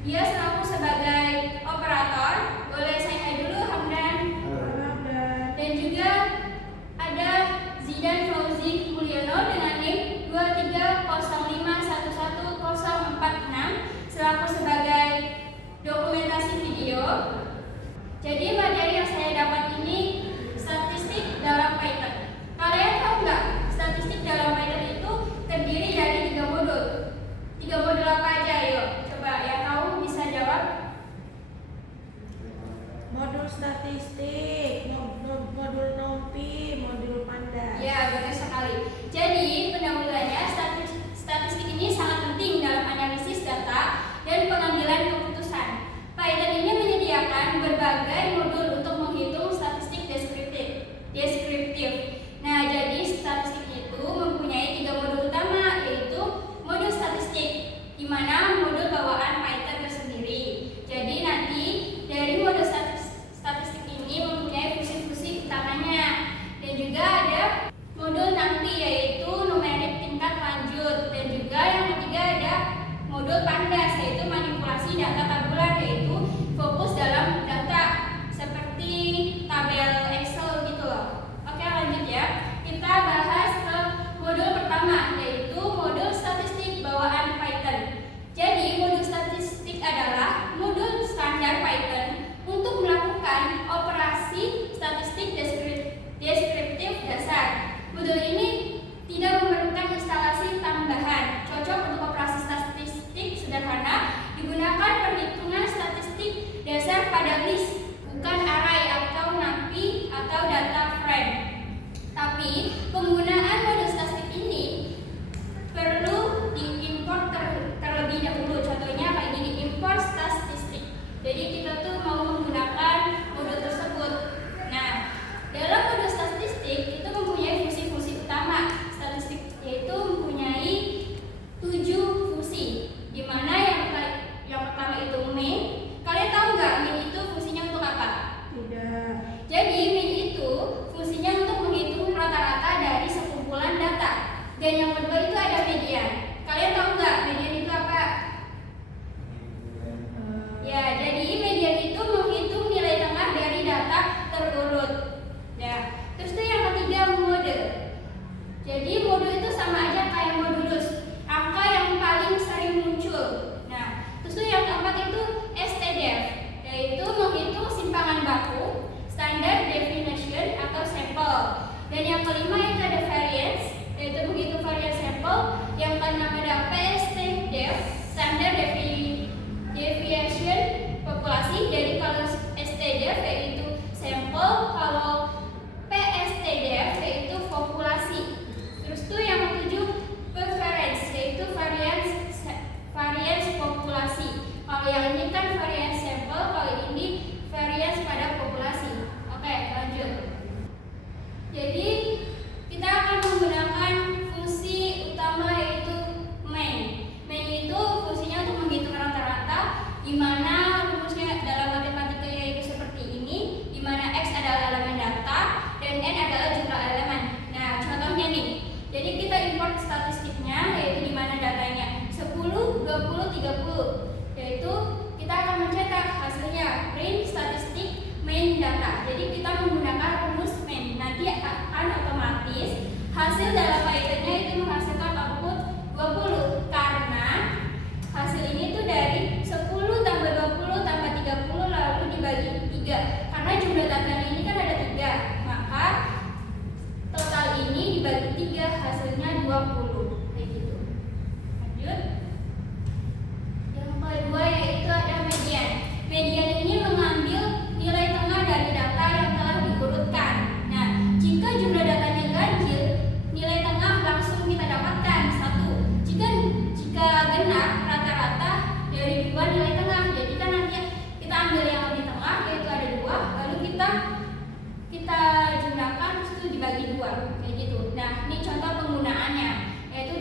Dia selaku sebagai operator. Boleh saya dulu, Hamdan. Dan juga ada Zidan Fauzi Mulyono dengan NIM 230511046 selaku sebagai dokumentasi video. Jadi materi yang saya dapat ini statistik dalam Python. Kalian tahu nggak statistik dalam Python itu terdiri dari 3 modul. 3 modul apa aja? Ayo, coba yang tahu bisa jawab. Modul statistik, modul NumPy, modul Pandas. Ya, benar sekali. Jadi pendahuluannya statistik ini sangat penting dalam analisis data dan pengambilan keputusan. Python ini menyediakan berbagai modul untuk menghitung statistik deskriptif. Nah, jadi statistik itu mempunyai 3 modul utama, yaitu modul statistik, di mana modul bawaan Python tersendiri. Jadi nanti dari modul statistik ini mempunyai fungsi-fungsi utamanya. Dan juga ada modul NumPy, yaitu numerik tingkat lanjut. Dan juga yang ketiga ada modul Pandas, yaitu manipulasi data tabular, yaitu fokus dalam data seperti tabel Excel gitu loh. Oke, lanjut ya. Kita bahas ke modul pertama, yaitu modul statistik bawaan Python. Jadi modul statistik adalah modul standar Python untuk melakukan operasi statistik deskriptif dasar. Modul ini tidak memerlukan instalasi tambahan, cocok untuk operasi statistik sederhana, digunakan perhitungan statistik dasar pada list, bukan array atau NumPy atau data frame. Tapi penggunaan modul statistik ini perlu diimport terlebih dahulu. Contohnya kayak gini, import statistik. Jadi kita tuh mau menggunakan modul tersebut. Nah, dalam modul statistik itu mempunyai fungsi-fungsi utama. Statistik yaitu mempunyai 7 fungsi, di mana yang pertama itu main. Kalian tahu nggak main itu fungsinya untuk apa? Tidak. Jadi main itu fungsinya untuk menghitung rata-rata dari sekumpulan data. Dan yang kedua itu ada median. Kalian tahu nggak median itu apa? Ya, jadi median itu menghitung nilai tengah dari data terurut. Ya, terus tuh yang ketiga mode. Jadi mode itu sama aja kayak modulus, angka yang paling sering muncul. Nah, terus tuh yang keempat itu stdef, yaitu menghitung simpangan baku, standard definition atau sampel. Dan yang kelima itu ada variance, yaitu menghitung variance sampel. Yang keenam ada pstdef, standard deviation populasi. Jadi kalau stdef yaitu sampel, kalau pstdef yaitu populasi. Terus tuh yang ketujuh preference, yaitu variance populasi. Kalau yang ini kan variance sampel, kalau ini variance pada populasi. Oke, lanjut. Jadi kita akan menggunakan fungsi utama yaitu main. Main itu fungsinya untuk menghitung rata-rata, di mana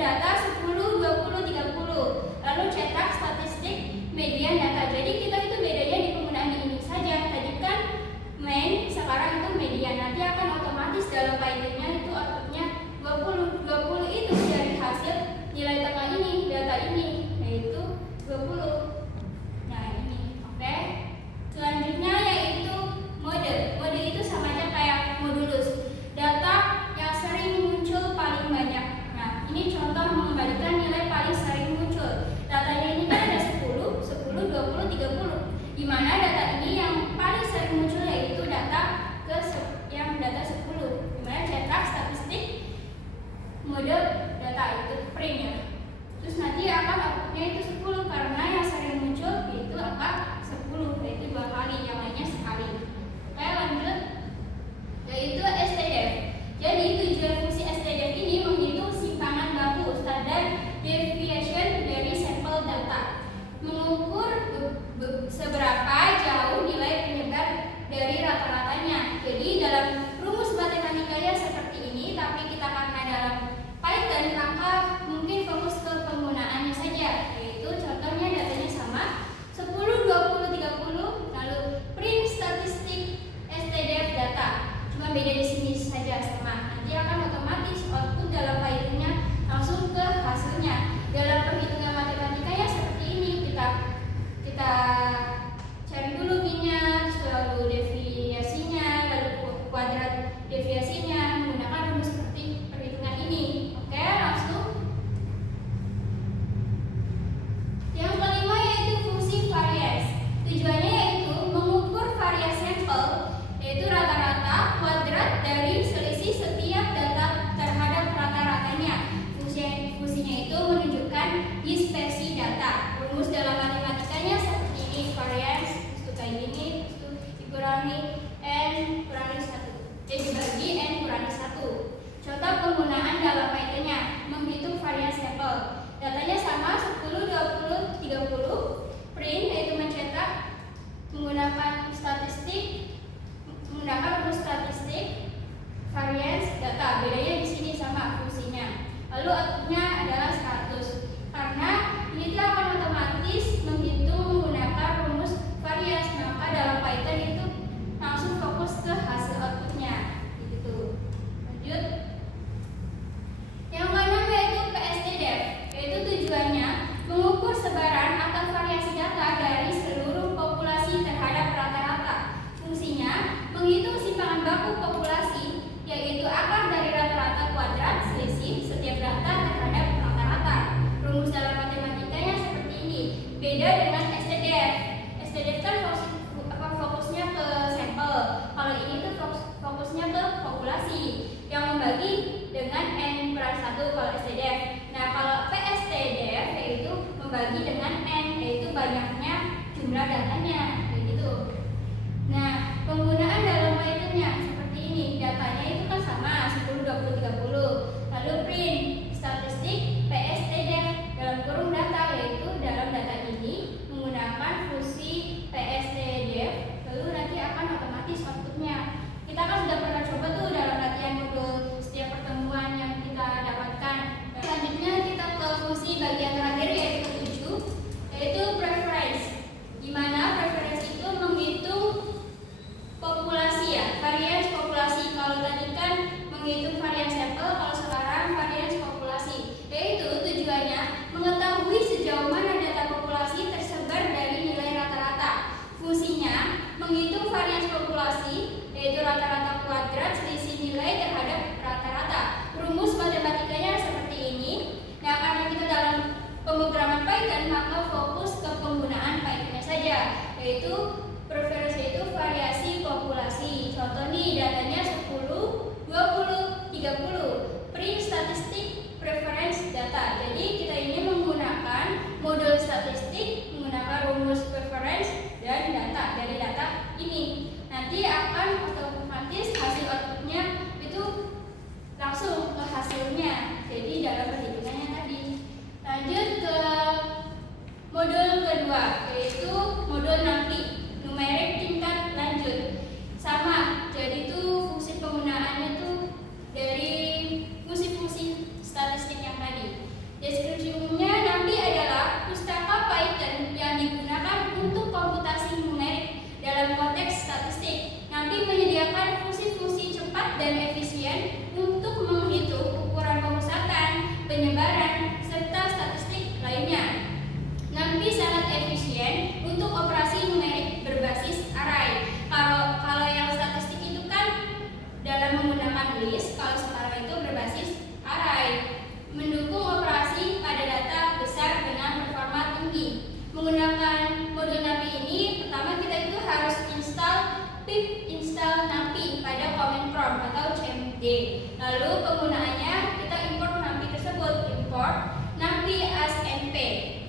data 10, 20, 30. Lalu cetak statistik median data. Jadi kita itu bedanya di penggunaan ini saja. Tadi kan main, sekarang itu median. Nanti akan otomatis dalam Python-nya itu outputnya 20. 20 itu dari hasil nilai tengah ini, data ini, yaitu 20. Nah ini, oke. Selanjutnya yaitu mode. Mode itu sama aja kayak modulus. Data yang sering muncul paling banyak. Nah, ini contoh mengembalikan nilai paling sering muncul. Datanya ini kan ada 10, 10, 20, 30. Di mana data ini yang paling sering muncul yaitu data yang data 10. Di mana cetak statistik mode data itu print ya. Terus nanti akan outputnya itu 10 karena yang sering muncul yaitu angka 10, yaitu 2 kali, yang lainnya sekali. Oke, lanjut. Yaitu STDF. Jadi tujuan fungsi STDF ini menghitung simpangan baku standar deviation dari sampel data, mengukur seberapa jauh nilai penyebar dari rata-ratanya. Jadi dalam rumus matematikanya seperti ini, tapi kita karena dalam Python maka mungkin fokus ke penggunaannya saja, yaitu contohnya datanya sama 10, 20, 30, lalu print statistik STDF data. Cuma beda di sini saja sama. Nanti akan otomatis output dalam Python-nya langsung ke hasilnya. Dalam perhitungan matematikanya seperti ini, kita cari dulu min-nya, lalu deviasinya, lalu kuadrat deviasinya menggunakan rumus seperti perhitungan ini. Oke, langsung. Yang kelima yaitu fungsi variance. Tujuannya yaitu mengukur variasi sampel, yaitu rata-rata kuadrat dari selisih setiap data terhadap rata-ratanya. Fungsinya itu menunjukkan dispersi data. Rumus dalam matematikanya seperti ini, variance itu kayak gini, itu dikurangi n kurangi 1, dibagi n kurangi 1. Contoh penggunaan dalam Python-nya, menghitung variasi sampel. Datanya sama 10, 20, 30. Print yaitu mencetak menggunakan rumus statistik variance data. Bedanya di sini sama fungsinya. Lalu outputnya adalah 100. Karena ini akan otomatis menghitung menggunakan rumus variance, maka dalam Python itu langsung fokus ke hasil outputnya. Gitu. Lanjut. Yang keenam yaitu PSTDF, yaitu tujuannya mengukur sebaran atau variasi data dari seluruh populasi terhadap rata-rata. Fungsinya menghitung simpangan baku populasi, yaitu akar dari rata-rata kuadrat selisih setiap data terhadap rata-rata. Rumus dalam matematikanya seperti ini. Beda dengan STDF. STDF kan fokusnya ke sampel. Kalau ini tuh fokusnya ke populasi yang membagi dengan n per 1 kalau STDF. Nah, kalau PSTDF yaitu membagi dengan n, yaitu banyaknya jumlah datanya, kayak gitu. Nah, penggunaan dalam Python-nya seperti ini. Datanya itu kan sama 10, 20, 30. Lalu print statistik PSTDF dalam kurung data, yaitu dalam data ini menggunakan fungsi PSTDF. Lalu nanti akan otomatis outputnya. Kita kan sudah pernah coba tuh dalam latihan modul setiap pertemuan yang kita dapatkan. Selanjutnya kita ke fungsi bagian terakhir yaitu ke-7, yaitu preference. Di mana preference itu menghitung populasi ya, variance populasi. Kalau tadi kan menghitung varian sampel, kalau sekarang variance populasi. Yaitu tujuannya mengetahui sejauh mana data populasi tersebar dari nilai rata-rata. Fungsinya menghitung variance populasi, yaitu rata-rata kuadrat selisih nilai terhadap rata-rata. Rumus matematikanya seperti ini. Nah, karena kita dalam pemrograman Python, maka fokus ke penggunaan Python-nya saja, yaitu preference itu variasi populasi. Contoh nih, datanya 10, 20, 30. Print statistik preference data. Jadi kita ini menggunakan modul statistik, menggunakan rumus preference dan data dari data ini. Nanti akan otomatis hasil outputnya itu langsung ke hasilnya. Jadi dalam perhitungannya tadi. Lanjut ke modul kedua, yaitu modul NumPy, numerik tingkat lanjut. Sama, jadi itu fungsi penggunaannya tuh dari fungsi-fungsi statistik yang tadi. cepat dan efisien untuk menghitung ukuran pemusatan, penyebaran, serta statistik lainnya. NumPy sangat efisien untuk operasi numerik berbasis array. Kalau yang statistik itu kan dalam menggunakan list, kalau sekarang itu berbasis array. Mendukung operasi pada data besar dengan performa tinggi. Menggunakan modul NumPy ini, pertama kita itu harus pip install NumPy pada command prompt atau cmd. Lalu penggunaannya kita import NumPy tersebut, import NumPy as np.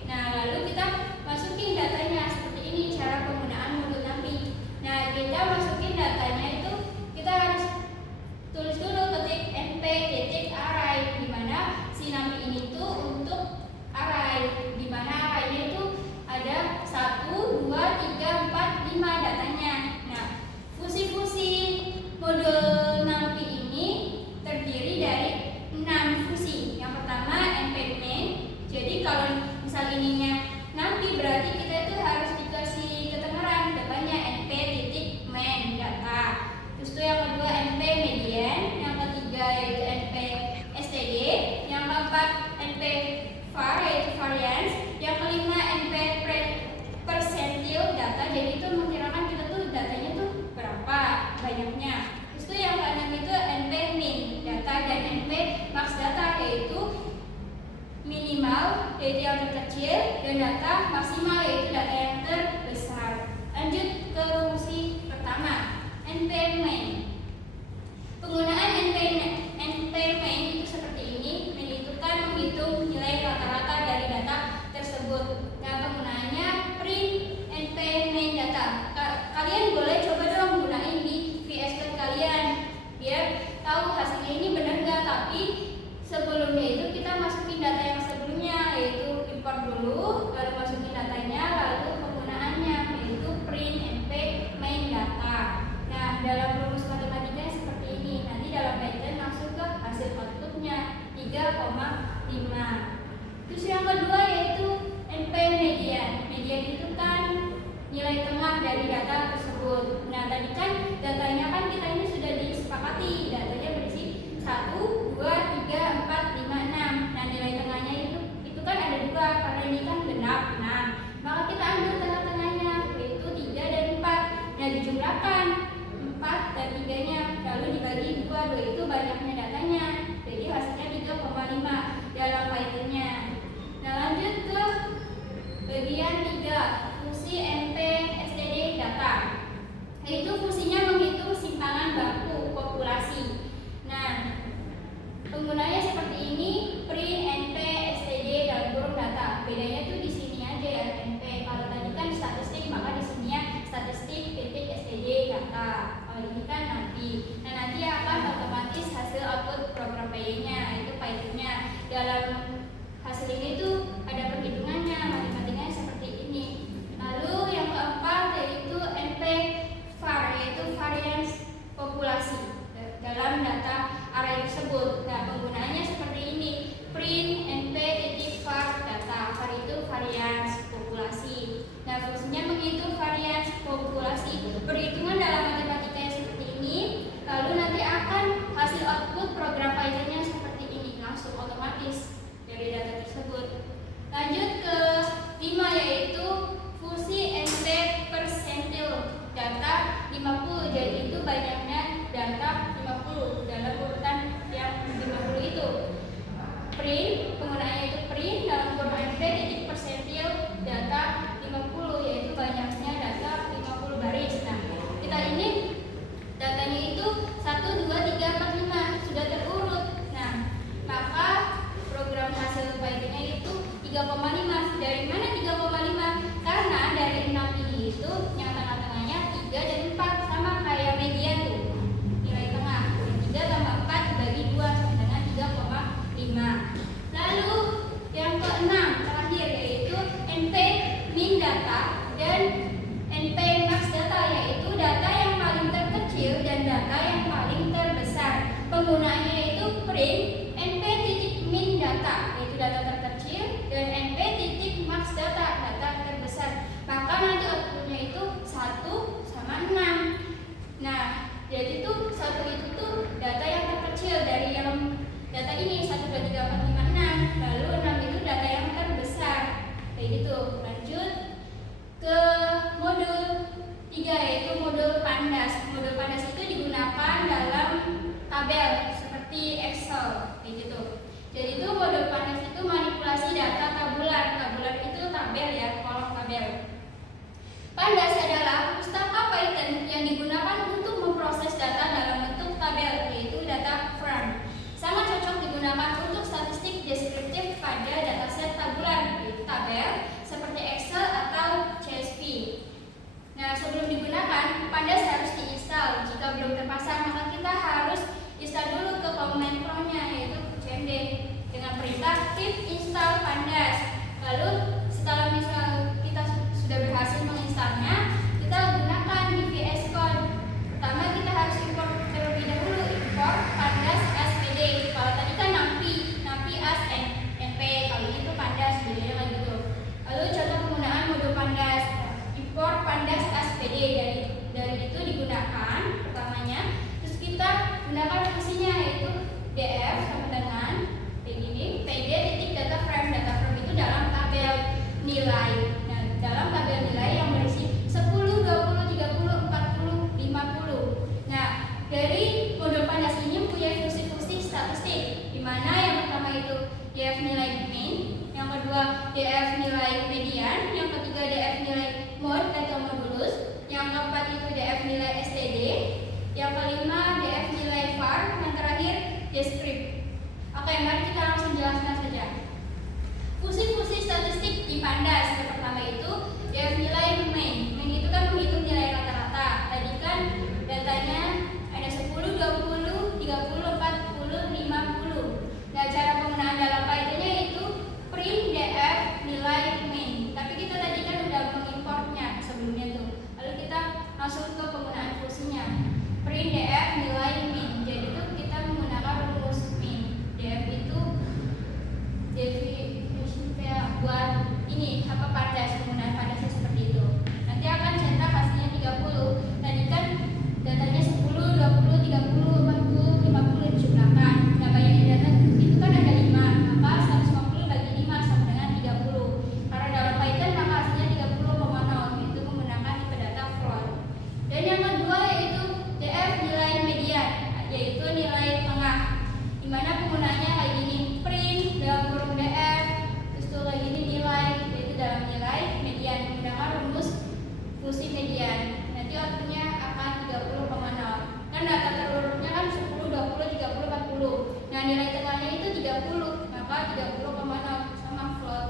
Nah, lalu kita masukin datanya seperti ini cara penggunaan modul NumPy. Nah, kita masukin datanya itu kita harus tulis dulu ketik np.array, di mana si NumPy ini tuh untuk array, di mana arraynya itu ada 1, 2, 3, 4, 5 datanya. Nah, fungsi-fungsi modul NumPy ini terdiri dari 6 fungsi. Yang pertama np-main. Jadi kalau misal ininya NumPy, berarti kita itu harus dikasih keterangan depannya np.main data. Terus itu yang kedua np median, yang ketiga yaitu np std, yang keempat np var yaitu variance, yang kelima np percentile data. Jadi itu mengkirakan kita tuh datanya tuh berapa banyaknya. Terus itu yang keenam itu np min data, dan np max data yaitu minimal yaitu yang terkecil, dan data maksimal yaitu data yang terbesar. Lanjut ke fungsi pertama, np main. Penggunaan np main itu seperti ini. Main itu kan menghitung nilai rata-rata dari data tersebut. Nah, penggunaannya print np main data. Kalian boleh coba dong gunain di VS Code kalian biar tahu hasilnya ini benar nggak. Tapi sebelumnya itu kita masukin data yang sebelumnya, yaitu import dulu, lalu masukin datanya, lalu penggunaannya yaitu print np main data. Nah, dalam rumus matematikanya seperti ini. Nanti dalam Python langsung ke hasil outputnya 3,5. Terus yang kedua yaitu np median. Median itu kan nilai tengah dari data tersebut. Nah, tadi kan datanya kan kita ini sudah disepakati, datanya berisi 1, 2, 3, 4, 5, 6. Nah, nilai tengahnya itu kan ada 2, karena ini kan genap 6. Maka kita ambil tengah-tengahnya yaitu 3 dan 4. Nah, dijumlahkan 4 dan 3-nya, lalu dibagi 2 itu banyaknya datanya. Jadi hasilnya 3,5 dalam Python-nya. Nah, lanjut ke bagian 3, fungsi np std data. Yaitu fungsinya menghitung simpangan baku populasi. Nah, penggunanya seperti ini, print np std dalam kurung data. Bedanya tuh di sini aja ya np. Kalau tadi kan statistik, maka di sininya statistik std data. Kalau ini kan nanti. Nah, nanti akan otomatis hasil output program PY-nya, yaitu Python-nya. Dalam hasil ini tuh ada perhitungannya, matematikanya seperti ini. pandas. Modul pandas itu digunakan dalam tabel seperti Excel kayak gitu. Jadi itu modul pandas itu manipulasi data tabular. Tabular itu tabel ya, kolom tabel. Pandas adalah pustaka Python yang digunakan untuk memproses data dalam bentuk tabel, yaitu data frame. Sangat cocok digunakan untuk statistik deskriptif pada dataset tabular, yaitu tabel seperti Excel atau CSV. Nah, sebelum digunakan, Pandas harus diinstal. Jika belum terpasang, maka kita harus install dulu ke Command Prompt-nya, yaitu cmd dengan perintah pip install Pandas. Lalu setelah kita sudah berhasil menginstalnya, kita gunakan di VS Code. Pertama kita harus import terlebih dahulu, import pandas spd. Kalau tadi kan nampi as np, kalau ini tuh pandas, bedanya kayak gitu. Lalu contoh penggunaan modul pandas, import pandas spd, dari itu digunakan pertamanya. Terus kita gunakan fungsinya, yaitu df sama dengan kayak gini, pd titik data frame. Data frame itu dalam tabel nilai. Nah, dalam tabel nilai yang berisi 10, 20, 30, 40, 50. Nah, dari modul pandas ini mempunyai fungsi-fungsi statistik, di mana yang pertama itu df nilai mean, yang kedua df nilai median, yang ketiga df nilai mode atau modulus, yang keempat itu df nilai std, yang kelima df nilai var, yang terakhir descript. Oke, mari kita langsung jelaskan saja. Fungsi-fungsi statistik di pandas yang pertama itu df nilai mean. Mean itu kan menghitung nilai rata-rata. Tadi kan datanya ada 10, 20, 30, 40, 50. Nah, cara penggunaan dalam Python-nya itu print df nilai mean. Tapi kita tadi kan udah mengimportnya sebelumnya tuh. Lalu kita langsung ke penggunaan fungsinya. Print df nilai mean. Jadi itu kita menggunakan rumus mean. Df itu buat ini apa pandas, penggunaan pandasnya seperti itu. Nanti akan cetak hasilnya 30. Tadi kan datanya 10, 20, 30, 40, 50 dijumlahkan. Nah, banyak data itu kan ada 5, maka 150 bagi 5 sama dengan 30. Karena dalam Python maka hasilnya 30,0, itu menggunakan tipe data float. Dan yang kedua yaitu df nilai median, yaitu nilai tengah. Dimana penggunaannya kayak gini, print dalam kurung df, kayak gini nilai, yaitu dalam nilai median menggunakan rumus fungsi median. Nanti outputnya akan 30,0. Kan data terurutnya kan 10, 20, 30, 40. Nah, nilai tengahnya itu 30, maka 30,0 sama float.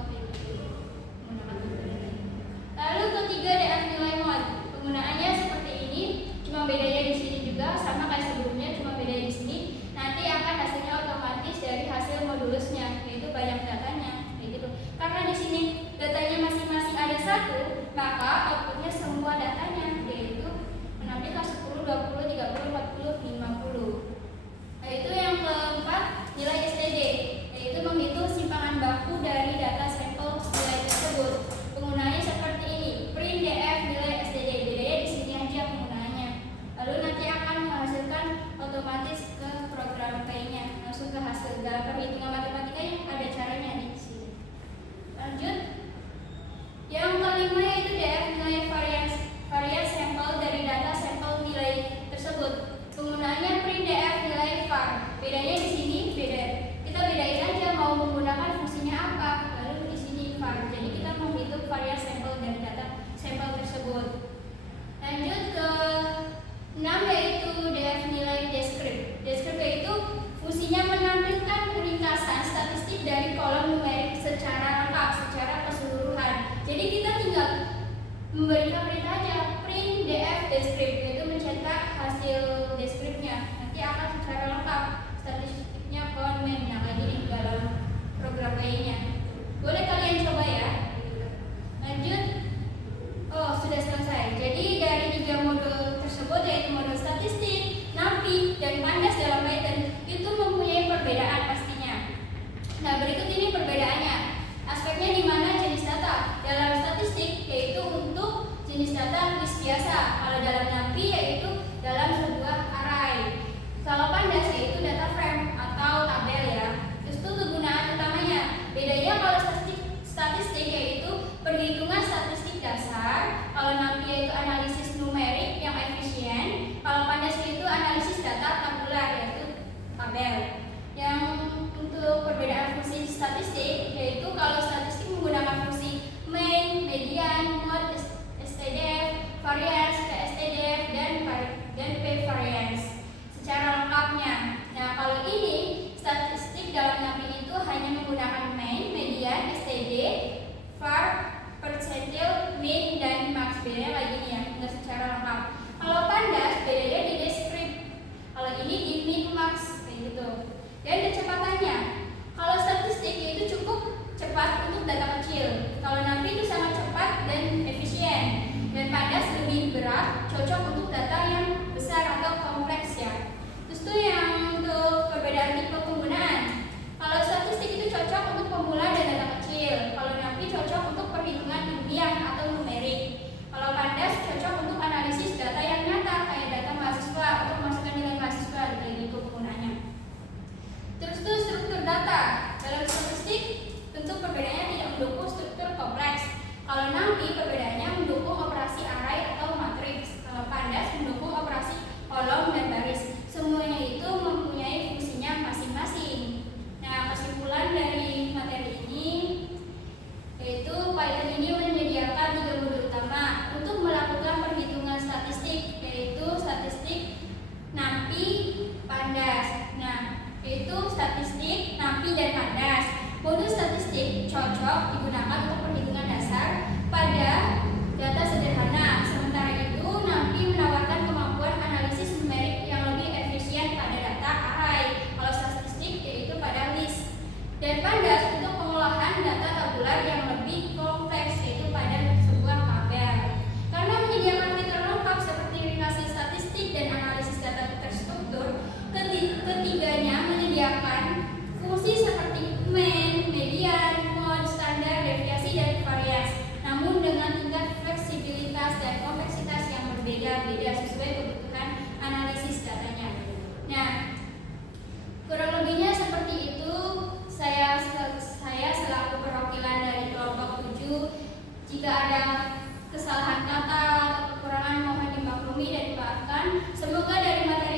Lalu ketiga df nilai mode. Penggunaannya seperti ini, cuma bedanya di sini juga sama kayak sebelumnya, cuma bedanya di sini. Nanti akan hasilnya otomatis dari hasil modulusnya, yaitu banyak datanya. Karena di sini datanya masing-masing ada 1, maka outputnya semua datanya, yaitu menampilkan 10, 20, 30, 40, 50. Yaitu yang keempat nilai std, yaitu menghitung simpangan baku dari data sampel nilai tersebut. Penggunaannya seperti ini, print df nilai std. Bedanya di sini aja penggunaannya. Lalu nanti akan menghasilkan otomatis ke program P-nya, langsung ke hasil. Dalam perhitungan matematikanya ada caranya di sini. Lanjut, yang kelima yaitu df nilai varian sampel dari data sampel nilai tersebut. Penggunaannya print df nilai var. Bedanya di sini kita bedain aja mau menggunakan fungsinya apa. Lalu di sini var. Jadi kita menghitung varian sampel dari data sampel tersebut. Lanjut ke 6 yaitu df nilai descript. Descript yaitu fungsinya menampilkan ringkasan statistik dari kolom numerik secara lengkap, secara keseluruhan. Jadi kita tinggal memberikan perintah aja print df descript, yaitu mencetak hasil descriptnya. Nanti akan secara lengkap statistiknya komen. Nah, kayak gini dalam program lainnya. Boleh kalian coba ya. Lanjut. Oh, sudah selesai. Jadi dari 3 modul tersebut, yaitu modul statistik, NumPy, dan pandas dalam Python, itu mempunyai perbedaan pastinya. Nah, berikut ini perbedaannya. Aspeknya di mana jenis data. Dalam statistik yaitu untuk jenis data list biasa. Kalau dalam NumPy yaitu dalam sebuah array. Kalau pandas yaitu data frame atau tabel ya. Terus itu kegunaan utamanya. Bedanya ada kesalahan kata atau kekurangan mohon dimaklumi dan dimaafkan. Semoga dari materi